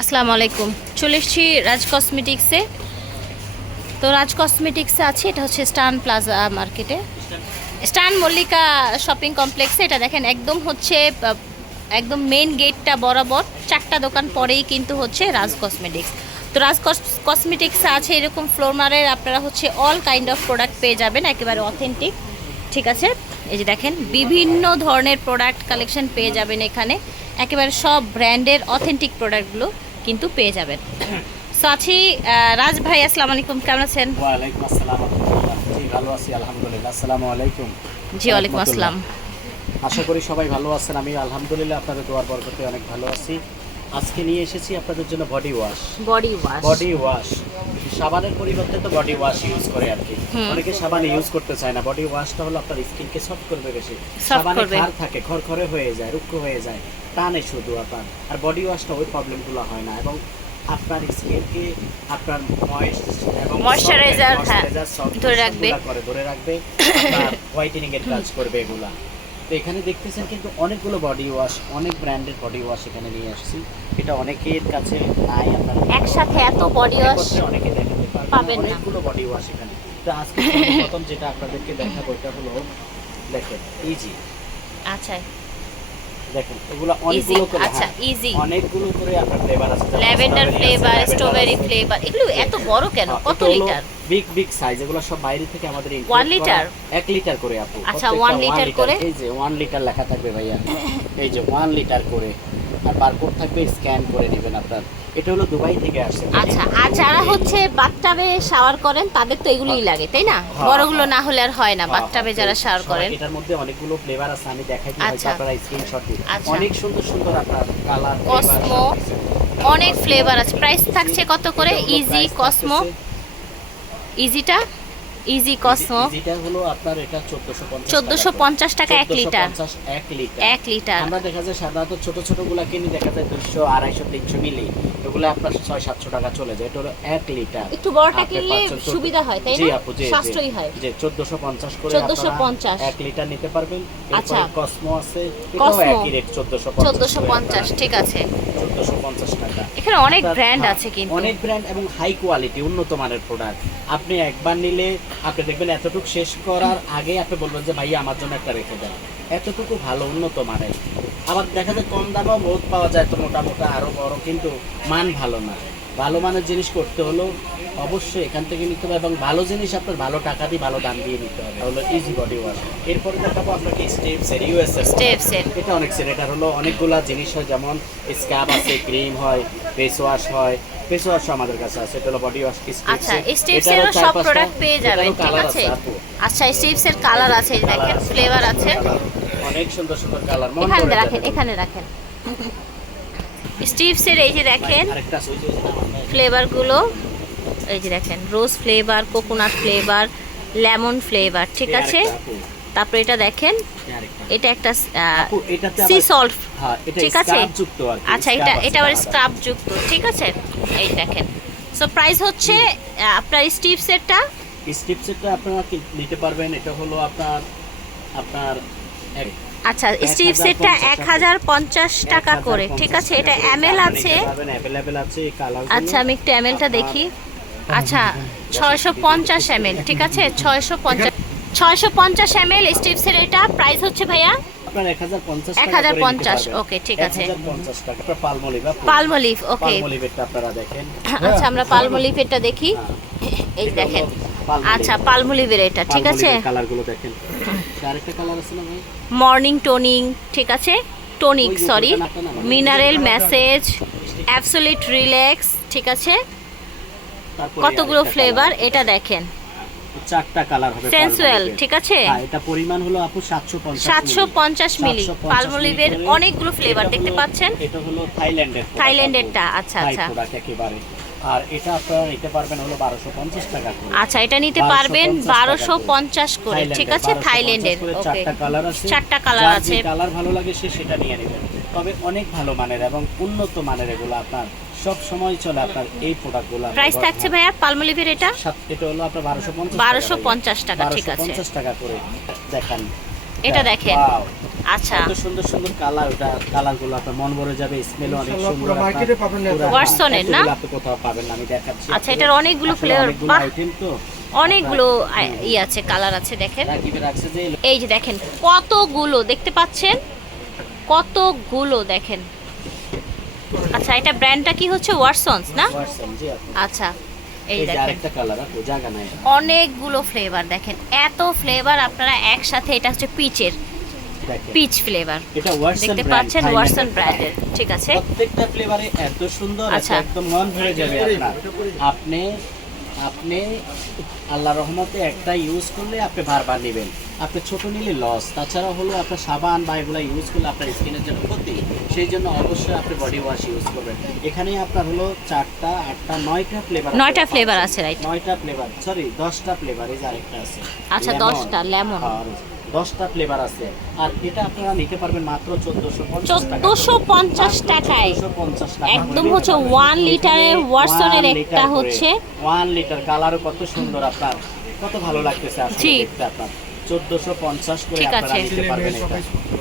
আসসালামু আলাইকুম। চলে এসেছি রাজ কসমেটিক্সে। তো রাজ কসমেটিক্সে আছে, এটা হচ্ছে স্টান প্লাজা মার্কেটে, স্টান মল্লিকা শপিং কমপ্লেক্সে। এটা দেখেন একদম হচ্ছে একদম মেন গেটটা বরাবর 4টা দোকান পরেই কিন্তু হচ্ছে রাজ কসমেটিক্স। তো রাজ কসমেটিক্সে আছে এরকম ফ্লোরমারের আপনারা হচ্ছে অল কাইন্ড অফ প্রোডাক্ট পেয়ে যাবেন, একেবারে অথেন্টিক। ঠিক আছে, এই যে দেখেন বিভিন্ন ধরনের প্রোডাক্ট কালেকশন পেয়ে যাবেন এখানে, একেবারে সব ব্র্যান্ডের অথেন্টিক প্রোডাক্টগুলো কিন্তু পেয়ে যাবেন। সো আছি রাজ ভাই, আসসালামু আলাইকুম, কেমন আছেন? ওয়ালাইকুম আসসালাম। জি ভালো আছি আলহামদুলিল্লাহ। আসসালামু আলাইকুম। জি ওয়ালাইকুম আসসালাম। আশা করি সবাই ভালো আছেন। আমি আলহামদুলিল্লাহ আপনাদের দোয়ার বরকতে অনেক ভালো আছি। আজকে নিয়ে এসেছি আপনাদের জন্য বডি ওয়াশ। বডি ওয়াশ সাবানের পরিবর্তে তো বডি ওয়াশ ইউজ করে আর কি। অনেকে সাবান ইউজ করতে চায় না। বডি ওয়াশটা হলো আপনার স্কিনকে সফট করবে বেশি। সাবানে ক্ষার থাকে, খরখরে হয়ে যায়, রুক্ষ হয়ে যায়, টানে শুধু আপনার। আর বডি ওয়াশটা ওই প্রবলেমগুলো হয় না এবং আপনার স্কিনকে আপনার ময়েশ্চারাইজার ধরে রাখবে, আপনার হোয়াইটেনিং এর কাজ করবে এগুলা। তো এখানে দেখতেছেন কিন্তু অনেকগুলো বডি ওয়াশ, অনেক ব্র্যান্ডের বডি ওয়াশ এখানে নিয়ে আসছি। এটা অনেকের কাছে নাই, আপনার একসাথে এত বডি ওয়াশ অনেকে দেখাতে পাবেন না। অনেকগুলো বডি ওয়াশ এখানে। তো আজকে প্রথম যেটা আপনাদেরকে দেখাবো এটা হলো দেখেন ইজি। আচ্ছা দেখেন এগুলো অনেকগুলো করে, আচ্ছা ইজি, অনেকগুলো করে আপনার ফ্লেভার আছে, ল্যাভেন্ডার ফ্লেভার, স্ট্রবেরি ফ্লেভার। এগুলো এত বড় কেন? কত লিটার? Big size. এগুলো সব বাইরে থেকে আমাদের 1 লিটার, 1 লিটার করে আপু। আচ্ছা 1 লিটার করে। এই যে 1 লিটার লেখা থাকবে ভাইয়া, এই যে 1 লিটার করে, আর বারকোড থাকবে, স্ক্যান করে নেবেন আপনার। এটা হলো দুবাই থেকে আসছে। আচ্ছা, আর যারা হচ্ছে বাথটাবে শাওয়ার করেন তাদের তো এগুলোই লাগে, তাই না? বড়গুলো না হলে আর হয় না। বাথটাবে যারা শাওয়ার করেন, এটার মধ্যে অনেকগুলো ফ্লেভার আছে, আমি দেখাই দিই, আচ্ছা আপনারা স্ক্রিনশট দিন। আচ্ছা। অনেক সুন্দর সুন্দর আপনার কালার, কসমো, অনেক ফ্লেভার আছে। প্রাইস থাকছে কত করে? ইজি কসমো, ইজিটা ইজি কসমো ইজিটা হলো আপনার এটা 1450 টাকা 1 লিটার। 1 লিটার। আমরা দেখা যায় সাধারণত ছোট ছোট গুলা কিনি, দেখা যায় 200 250 300 মিলি, এগুলো আপনার 600-700 টাকা চলে যায়। এটা হলো 1 লিটার। একটু বড়টা কিনলে সুবিধা হয়, তাই না? জি আপু, জি সাশ্রয়ী হয়। যে 1450 করে 1450 1 লিটার নিতে পারবেন। আচ্ছা, কসমো আছে, এটাও কসমো একই রেট 1450। ঠিক আছে, 1450 টাকা। এখানে অনেক ব্র্যান্ড আছে কিন্তু, অনেক ব্র্যান্ড এবং হাই কোয়ালিটি, উন্নত মানের প্রোডাক্ট। আপনি একবার নিলে আপনি দেখবেন এতটুকু শেষ করার আগে আপনি বলবেন যে ভাই আমার জন্য একটা রেখে দেন। এতটুকু ভালো উন্নত মানের। আবার দেখা যায় কম দামেও বহুত পাওয়া যায়, তো মোটা মোটা আরো বড়, কিন্তু মান ভালো না। ভালো মানের জিনিস করতে হলো অবশ্যই এখান থেকে নিতে হবে, এবং ভালো জিনিস আপনার ভালো টাকা দিয়ে ভালো দাম দিয়ে নিতে হবে। হলো ইজি বডি ওয়াশ। এরপরে দেখাবো আপনাকে স্টেপসের, স্টেপসের। এটা অনেক সেট। এটা হলো অনেকগুলা জিনিস হয়, যেমন স্ক্রাব আছে, ক্রিম হয়, ফেস ওয়াশ হয়। ফেস ওয়াশ আমাদের কাছে আছে। এটা হলো বডি ওয়াশ। আচ্ছা, স্টেপসের সব প্রোডাক্ট পেয়ে যাবেন, ঠিক আছে? আচ্ছা, স্টেপসের কালার আছে, দেখেন ফ্লেভার আছে, অনেক সুন্দর সুন্দর কালার। এখানে রাখেন, এখানে রাখেন স্টিভসের। এই যে দেখেন ফ্লেভারগুলো, এই যে দেখেন rose flavour, coconut flavour, lemon flavour, ঠিক আছে? তারপরে এটা দেখেন, এটা একটা সি সল্ট, ঠিক আছে? আচ্ছা, এটা আবার স্ক্রাব যুক্ত, ঠিক আছে? এই দেখেন। সো প্রাইস হচ্ছে আপনার স্টিভসেরটা আপনারা নিতে পারবেন। এটা হলো আপনার আচ্ছা, স্টিভ সেটটা 1050 টাকা করে, ঠিক আছে? এটা এমএল আছে, আচ্ছা আমি একটু এমএলটা দেখি। আচ্ছা 650 এমএল, ঠিক আছে? 650 এমএল স্টিভসের এটা প্রাইস হচ্ছে ভাইয়া আপনার 1050। ওকে, ঠিক আছে। পালমোলিভ, ওকে। পালমোলিভটা আপনারা দেখেন। আচ্ছা, আমরা পালমোলিভেরটা দেখি। এই দেখেন, আচ্ছা পালমোলিভের এটা, ঠিক আছে? কালারগুলো দেখেন। আরেকটা কালার আছে না ভাই? মর্নিং টোনিং, ঠিক আছে? Tonic, sorry, mineral message, absolute relax, ঠিক আছে? কতগুলো ফ্লেভার, এটা দেখেন 4টা কালার হবে। সেন্সুয়াল, ঠিক আছে? হ্যাঁ, এটা পরিমাণ হলো আপু 750 মিলি। পালমোলিভের অনেকগুলো ফ্লেভার দেখতে পাচ্ছেন। এটা হলো থাইল্যান্ডেরটা, আচ্ছা আচ্ছা। একেবারে। আর এটা আপনারা নিতে পারবেন হলো 1250 টাকা করে। আচ্ছা, এটা নিতে পারবেন 1250 করে, ঠিক আছে? থাইল্যান্ডের। ওকে, 4টা কালার আছে। 4টা কালার আছে। যে কালার ভালো লাগে সেটা নিয়ে নেবেন। তবে অনেক ভালো মানের এবং উন্নত মানের এগুলো আপনার সব সময় চলে। আপনার এই প্রোডাক্টগুলো প্রাইস থাকছে ভাইয়া পালমোলিভের এটা হলো আপনার 1250 1250 টাকা, ঠিক আছে? 1250 টাকা করে। দেখেন, এটা দেখেন, আচ্ছা কত সুন্দর সুন্দর কালার, ওটা কালারগুলো আপনার মন ভরে যাবে, স্মেল অনেক সুন্দর। মার্কেটে পাবেন না, ওয়াটসনের না? আপনি কোথাও পাবেন না, আমি দেখাচ্ছি। আচ্ছা, এটার অনেকগুলো ফ্লেভার, বাহ আইটেম তো অনেকগুলো আছে, কালার আছে দেখেন। রাকিবে রাখছে যে এই যে দেখেন কতগুলো দেখতে পাচ্ছেন, কতগুলো দেখেন। আচ্ছা, এটা ব্র্যান্ডটা কি হচ্ছে? ওয়াটসনস না? ওয়াটসন, জি আপু। আচ্ছা, এই এই যে দেখেন আরেকটা কালার আপু, জায়গা নাই। অনেকগুলো ফ্লেভার দেখেন, এত ফ্লেভার আপনারা একসাথে। এটা হচ্ছে পিচের, দেখেন পিচ ফ্লেভার এটা ওয়াটসন দেখতে ব্র্যান্ড, পাচ্ছেন, ওয়াটসন ব্র্যান্ডের। ঠিক আছে, প্রত্যেকটা ফ্লেভারে এত সুন্দর, আচ্ছা। একদম মন ভরে যাবে আপনার। আপনি আপনি আল্লাহর রহমতে একটা ইউজ করলে আপনি বারবার নেবেন। আপনি ছোট নিলে লস, তাছাড়া হলো আপনার সাবান বা এগুলো ইউজ করলে আপনার স্কিনের জন্য ক্ষতি। সেই জন্য অবশ্যই আপনি বডি ওয়াশ ইউজ করবেন। এখানে আপনার হলো 4টা 8টা 9টা ফ্লেভার, 9টা ফ্লেভার আছে, রাইট? 9টা ফ্লেভার, সরি 10টা ফ্লেভার, এই যে আরেকটা আছে। আচ্ছা, লেমন, 10টা লেমন, আর 10টা ফ্লেভার আছে। আর এটা আপনারা নিতে পারবেন মাত্র 1450 টাকা। 1450 টাকায় 1450 টাকা একদম করে হচ্ছে নিতে পারবেন। 1 লিটারের ওয়াটসনের 1 একটা লিটার করে, হচ্ছে 1 লিটার, কালারও কত সুন্দর, আপনার কত ভালো লাগতেছে আসলে জি। দেখতে। আপনার 1450 করে ঠিক আপনারা আছে। নিতে পারবেন এটা।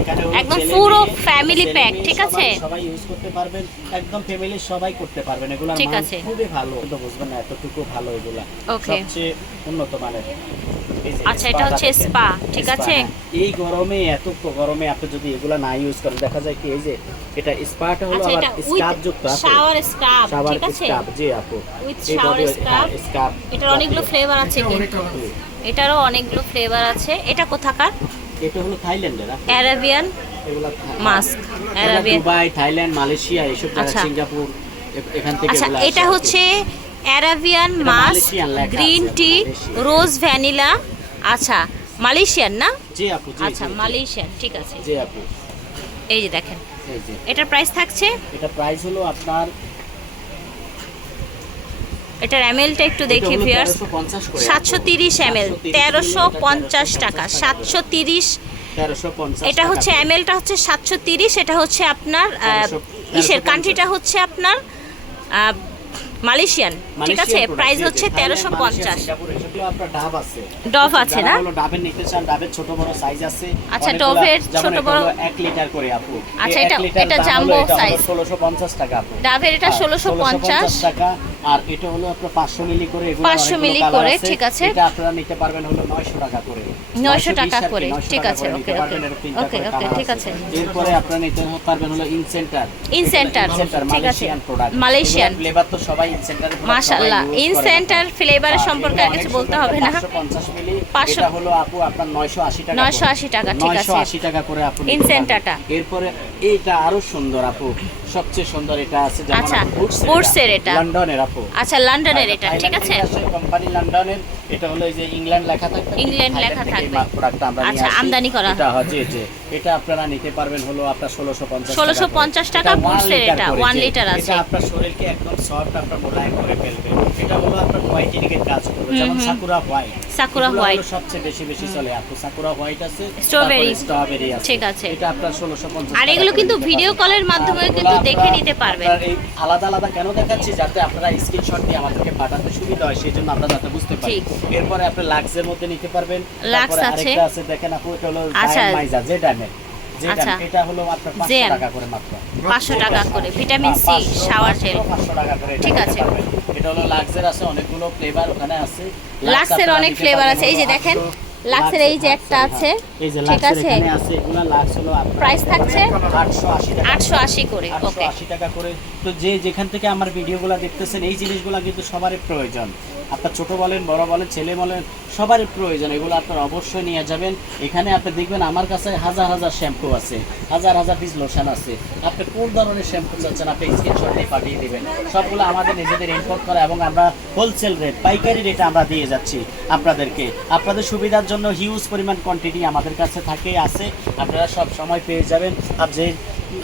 এখানে হলো একদম ছেলে পুরো মেয়ে, family ছেলে pack, মেয়ে ঠিক সবাই- আছে? সবাই ইউজ করতে পারবেন, একদম ফ্যামিলি সবাই করতে পারবেন। এগুলো ঠিক মান আছে। খুবই ভালো, তো বুঝবেন না এতটুকু ভালো এগুলা, Okay. সবচেয়ে উন্নত মানের। এই যে আচ্ছা, এটা spa টা হচ্ছে দেখেন। spa, ঠিক Spa, আছে? হ্যাঁ। এই গরমে, এত গরমে আপনি যদি এগুলা না ইউজ করেন, দেখা যায় কি এই যে এটা স্পাটা হলো আচ্ছা, আবার এটা স্কার্ফ উইথ যুক্ত আছে। শাওয়ার স্ক্রাব, শাওয়ার ঠিক আছে? স্কার্ফ, জি আপু। উইথ এই শাওয়ার body- স্ক্রাব। হ্যাঁ, স্কার্ফ। এটার অনেকগুলো ফ্লেভার আছে কিন্তু, এটারও অনেকগুলো ফ্লেভার আছে। এটা কোথাকার? এটা হলো থাইল্যান্ডের আপু। অ্যারাবিয়ান এগুলা মাস্ক, এগুলা অ্যারাবিয়ান। দুবাই, থাইল্যান্ড, মালয়েশিয়া এইসব জায়গা, আচ্ছা। সিঙ্গাপুর, এখান থেকে আচ্ছা, এগুলা এটা আসে হচ্ছে অ্যারাবিয়ান এটা মাস্ক, মালয়েশিয়ান লেখা গ্রিন আছে, টি, মালয়েশিয়ান। রোজ ভ্যানিলা। আচ্ছা, মালয়েশিয়ান না? জি আপু, জি, আচ্ছা, জি, জি। মালয়েশিয়ান, ঠিক আছে। জি আপু, এই যে দেখেন, এই যে এটার প্রাইস থাকছে, এটা প্রাইস হলো আপনার, এটার এমএলটা একটু দেখি এটা হলো ভিউয়ার্স। 1350 করে আপু। 730 ml, 1350 টাকা, 730। 1350 এটা টাকা হচ্ছে করে। এমএলটা হচ্ছে 730। এটা হচ্ছে আপনার 1350 ইসের কান্ট্রিটা হচ্ছে আপনার মালয়েশিয়ান, ঠিক আছে? মালয়েশিয়ান প্রাইস product, হচ্ছে জি, জি। থাইল্যান্ড, 1350। মালয়েশিয়া, সিঙ্গাপুর, এসবগুলো আপনার ডাব আছে। ডভ আছে যারা না? হলো ডাবের নিতে চান, ডাবের ছোট বড় সাইজ আছে। আচ্ছা, অনেকগুলা, ডভের যেমন ছোট এটা বড়। হলো 1 লিটার করে আপু। আচ্ছা, এই 1 এটা- লিটার এটা দাম হলো, জাম্বো এটা হলো সাইজ। 1650 টাকা আপু। ডাবের এটা হ্যাঁ, 1650 টাকা। আর এটা হলো আপনার 500 মিলি করে, এগুলো 500 অনেকগুলো মিলি colour করে, আছে। ঠিক আছে। এটা আপনারা নিতে পারবেন হলো 900 টাকা করে। 900 টাকা 920 আর কি, করে, 900 ঠিক টাকা আছে, করে ওকে, নিতে পারবেন, ওকে, এর 3টা ওকে, করে ওকে, colour ঠিক আছে। আছে। এরপরে আপনারা নিতে পারবেন হলো ইনসেন্টার। ইনসেন্টার, ঠিক আছে। মালয়েশিয়ান। ফ্লেভার তো সবাই ইনসেন্টার, মাশাআল্লাহ, ইনসেন্টার ফ্লেভারের সম্পর্কে আর কিছু বলতে হবে না। 550 মিলি, 500 এটা হলো আপু আপনার 980 টাকা। 980 টাকা, ঠিক আছে। 980 টাকা করে আপু নিতে ইনসেন্টারটা। পারবেন। এরপরে এইটা আরো সুন্দর আপু, সবচেয়ে সুন্দর এটা আছে, যেমন আচ্ছা, আপু বুটসের এটা। লন্ডনের আপু। আচ্ছা, লন্ডনের এটা, ঠিক আছে। কোম্পানি লন্ডনের, এটা হলো এই যে ইংল্যান্ড লেখা থাকবে, ইংল্যান্ড লেখা থাইল্যান্ড থেকে থাকবে। এই প্রোডাক্টটা আমরা নিয়ে আচ্ছা, আসি। আমদানি করা। এটা জি জি, এটা আপনারা নিতে পারবেন হলো আপনার 1650 টাকা। 1650 টাকা এটা 1 বুটসের, লিটার এটা করে, 1 জি। লিটার আছে। এটা আপনার শরীরকে একদম সফট, আপনার মোলায়েম করে ফেলবে। এটা হলো আপনার হোয়াইটেনিং এর কাজ করবে, যেমন সাকুরা হোয়াইট। সাকুরা এগুলো হোয়াইট। হলো সবচেয়ে বেশি চলে আপু। সাকুরা হোয়াইট আছে, স্ট্রবেরি। তারপরে স্ট্রবেরি আছে, ঠিক আছে। এটা আপনার 1650 আর টাকা এগুলো করে কিন্তু নিতে ভিডিও পারবেন। কলের মাধ্যমে আর কিন্তু এগুলো দেখে আমরা- নিতে পারবেন। আপনার এই আলাদা আলাদা কেন দেখাচ্ছি, যাতে আপনারা স্ক্রিনশট দিয়ে আমাদেরকে পাঠাতে সুবিধা হয়, সেই জন্য আমরা যাতে বুঝতে পারি। ঠিক। এরপরে আপনি লাক্সের মধ্যে নিতে পারবেন। লাক্স তারপরে আছে। আরেকটা আছে, দেখেন আপু, এটা হলো আচ্ছা। মাইজা জেডামের। আচ্ছা। এটা হলো আপনার 500 জেন। টাকা করে মাত্র। 500 টাকা করে ভিটামিন সি 500 শাওয়ার জেল। 500 টাকা করে এটা ঠিক নিতে আছে। পারবেন। এটা হলো লাক্সের আছে, অনেকগুলো ফ্লেভার ওখানে আছে। লাক্সের আপনারা অনেক নিতে ফ্লেভার পারবেন আছে, এই যে হলো দেখেন 800 লাক্সের এই যে একটা হ্যাঁ। আছে, এই যে ঠিক লাক্সের আছে। এখানে আছে, এগুলা লাক্স হলো আপনার প্রাইস থাকছে 880 টাকা। 880 করে, ওকে। 880 টাকা করে। তো যে যেখান থেকে আমার ভিডিওগুলো দেখতেছেন, এই জিনিসগুলো কিন্তু সবারই প্রয়োজন। আপনার ছোট বলেন, বড় বলেন, ছেলে বলেন, সবারই প্রয়োজন। এগুলো আপনার অবশ্যই নিয়ে যাবেন। এখানে আপনি দেখবেন আমার কাছে হাজার হাজার শ্যাম্পু আছে, হাজার হাজার পিস লোশন আছে। আপনি কোন ধরনের শ্যাম্পু চাচ্ছেন, আপনি স্ক্রিনশট দিয়ে পাঠিয়ে দিবেন। সবগুলো আমাদের নিজেদের ইম্পোর্ট করা, এবং আমরা হোলসেল রেট, পাইকারি রেটে আমরা দিয়ে যাচ্ছি আপনাদেরকে। আপনাদের সুবিধার জন্য হিউজ পরিমাণ কোয়ান্টিটি আমাদের কাছে আছে, আপনারা সব সময় পেয়ে যাবেন। আর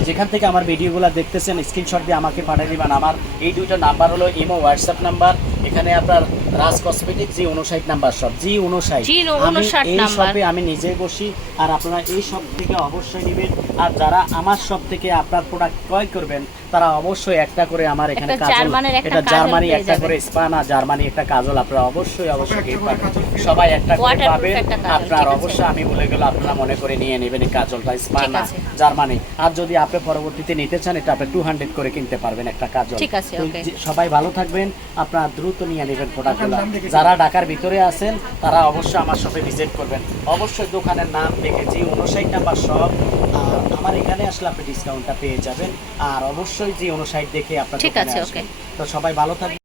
যেখান থেকে আমার ভিডিওগুলো দেখতেছেন, স্ক্রিনশট দিয়ে আমাকে পাঠিয়ে দিবেন। আমার এই দুইটা নাম্বার হলো ইমো, হোয়াটসঅ্যাপ নাম্বার। এখানে আপনার রাজ cosmetic G59 number shop G59 G59 এই নাম্বার। শপে আমি নিজেই বসি, আর আপনারা এই শপ থেকে অবশ্যই নেবেন। আর যারা আমার শপ থেকে আপনার প্রোডাক্ট ক্রয় করবেন তারা অবশ্যই একটা করে আমার এখানে একটা কাজল, জার্মানির একটা এটা কাজল জার্মানি পেয়ে একটা যাবেন। করে স্পানা, জার্মানি একটা কাজল আপনারা অবশ্যই gift পাবেন। সবাই একটা করে Waterproof পাবেন। একটা কাজল, আপনার ঠিক আছে। অবশ্যই আমি বলে গেলে আপনারা মনে করে নিয়ে নেবেন এই কাজলটা স্পানা আছে। জার্মানি। আর যদি আপনি পরবর্তীতে নিতে চান এটা আপনি 200 করে কিনতে পারবেন একটা কাজল। ঠিক আছে, তো ওকে। সবাই ভালো থাকবেন, আপনারা দ্রুত নিয়ে নেবেন প্রোডাক্টগুলো। যারা ঢাকার ভিতরে আছেন তারা অবশ্যই আমার শপে ভিজিট করবেন। অবশ্যই দোকানের নাম দেখে G59 নাম্বার শপ, আর আমার এখানে আসলে আপনি ডিসকাউন্টটা পেয়ে যাবেন। আর অবশ্যই G59 দেখে আপনার ঠিক দোকানে আছে, আসবেন। ওকে। তো সবাই ভালো থাকবেন।